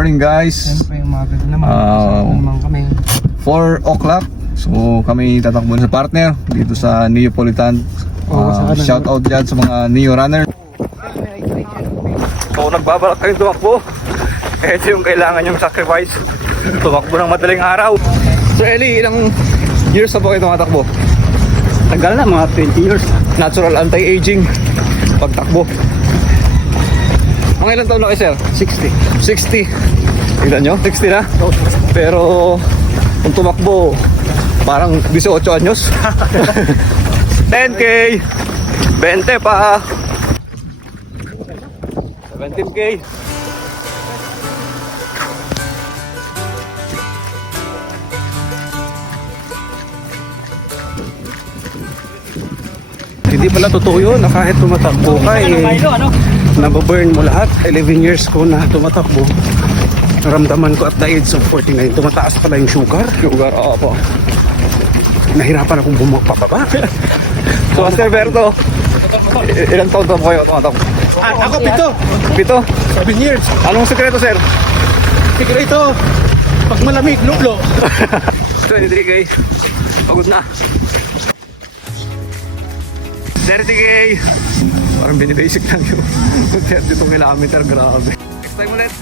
morning guys. Siyempre, umaga din naman. Naman kami. 4 o'clock. So kami tatakbo sa partner dito sa Neapolitan. Shout out dyan sa mga Neo runner. So nagbabalak kayo tumakbo. Ito yung kailangan yung sacrifice. Tumakbo ng madaling araw. So Eli, ilang years na po kayo tumatakbo? Tagal na, mga 20 years. Natural anti-aging pagtakbo. Mga ilang taon na kayo sir? 60. 60. Tignan nyo, 60 na. Pero kung tumakbo, parang 18 anyos. 10K 20 pa 17K. Hindi pala totoo yun na kahit tumatakbo ka nababurn mo lahat. 11 years ko na tumatakbo, naramdaman ko at the age of 49 tumataas pala yung sugar. Oo po. Nahirapan akong bumagpababa. So Master Berto, ilang taon po kayo tumatakbo? Ako 7? 7 years. Anong sekreto sir? Ito, pag malamig, lublo. 23K. Pagod na. 30K. Parang binibasic lang yung 32 kilometer. Grabe. Next time ulit.